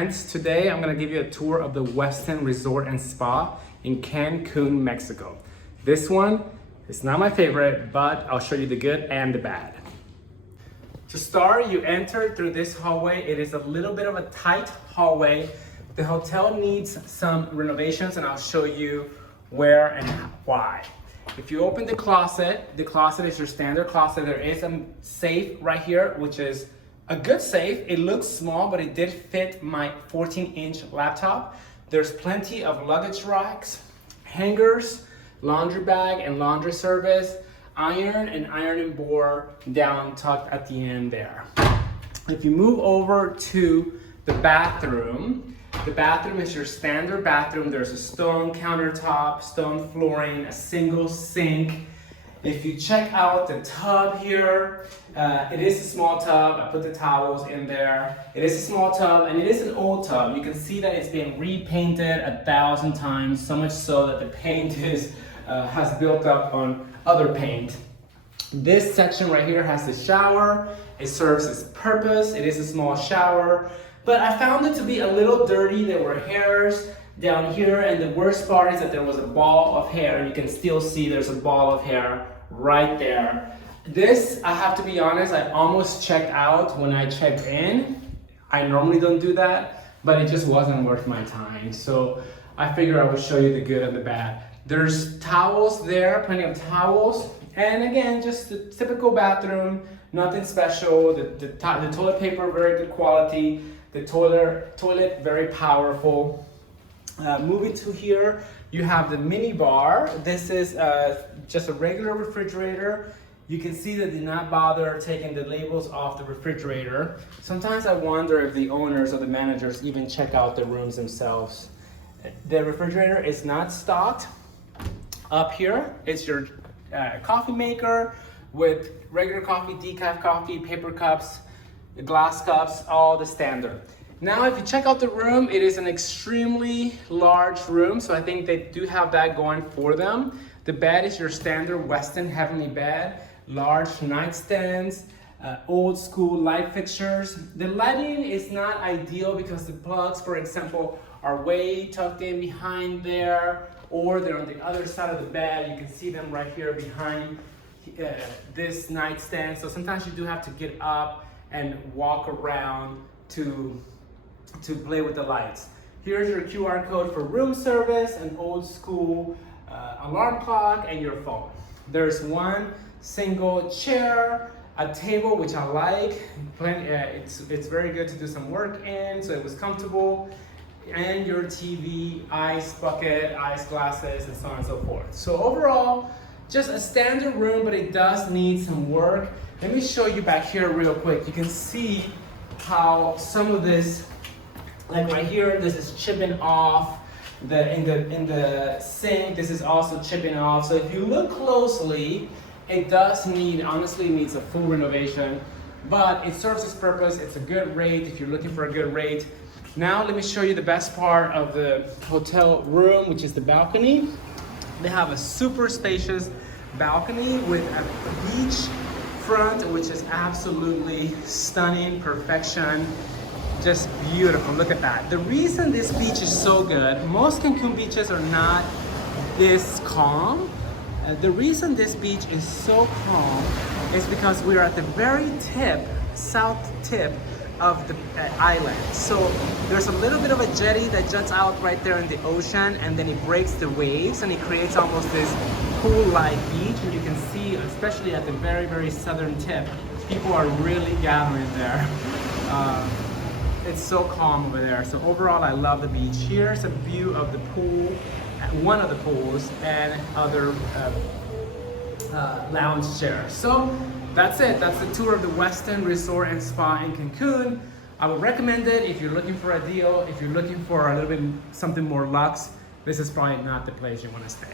friends. Today I'm gonna give you a tour of the Westin Resort and Spa in Cancun, Mexico. This one is not my favorite, but I'll show you the good and the bad. To start, you enter through this hallway. It is a little bit of a tight hallway. The hotel needs some renovations and I'll show you where and why. If you open the closet is your standard closet. There is a safe right here, which is a good safe. It looks small, but it did fit my 14-inch laptop. There's plenty of luggage racks, hangers, laundry bag and laundry service, iron and ironing board down tucked at the end there. If you move over to the bathroom is your standard bathroom. There's a stone countertop, stone flooring, a single sink. If you check out the tub here, it is a small tub. I put the towels in there. It is a small tub and it is an old tub. You can see that it's been repainted 1,000 times, so much so that the paint has built up on other paint. This section right here has the shower. It serves its purpose. It is a small shower, but I found it to be a little dirty. There were hairs down here, and the worst part is that there was a ball of hair, and you can still see there's a ball of hair right there. This, I have to be honest, I almost checked out when I checked in. I normally don't do that, but it just wasn't worth my time. So I figured I would show you the good and the bad. There's towels there, plenty of towels. And again, just the typical bathroom, nothing special. The toilet paper, very good quality. The toilet, very powerful. Moving to here, you have the mini bar. This is just a regular refrigerator. You can see that they did not bother taking the labels off the refrigerator. Sometimes I wonder if the owners or the managers even check out the rooms themselves. The refrigerator is not stocked. Up here, it's your coffee maker with regular coffee, decaf coffee, paper cups, glass cups, all the standard. Now, if you check out the room, it is an extremely large room, so I think they do have that going for them. The bed is your standard Westin Heavenly bed, large nightstands, old school light fixtures. The lighting is not ideal because the plugs, for example, are way tucked in behind there, or they're on the other side of the bed. You can see them right here behind this nightstand. So sometimes you do have to get up and walk around to play with the lights. Here's your QR code for room service, an old school alarm clock, and your phone. There's one single chair, a table, which I like. It's very good to do some work in, so it was comfortable. And your TV, ice bucket, ice glasses, and so on and so forth. So overall, just a standard room, but it does need some work. Let me show you back here real quick. You can see how some of this, like right here, this is chipping off. In the sink, this is also chipping off. So if you look closely, it does need, honestly, needs a full renovation, but it serves its purpose. It's a good rate if you're looking for a good rate. Now let me show you the best part of the hotel room, which is the balcony. They have a super spacious balcony with a beach front, which is absolutely stunning, perfection, just beautiful. Look at that. The reason this beach is so good, most Cancun beaches are not this calm. The reason this beach is so calm is because we are at the very tip, south tip of the island. So there's a little bit of a jetty that juts out right there in the ocean, and then it breaks the waves and it creates almost this pool-like beach. And you can see, especially at the very, very southern tip, people are really gathering there. It's so calm over there. So overall, I love the beach. Here's a view of the pool, one of the pools, and other lounge chairs. So that's it. That's the tour of the Westin Resort and Spa in Cancun. I would recommend it if you're looking for a deal. If you're looking for a little bit something more luxe, this is probably not the place you want to stay.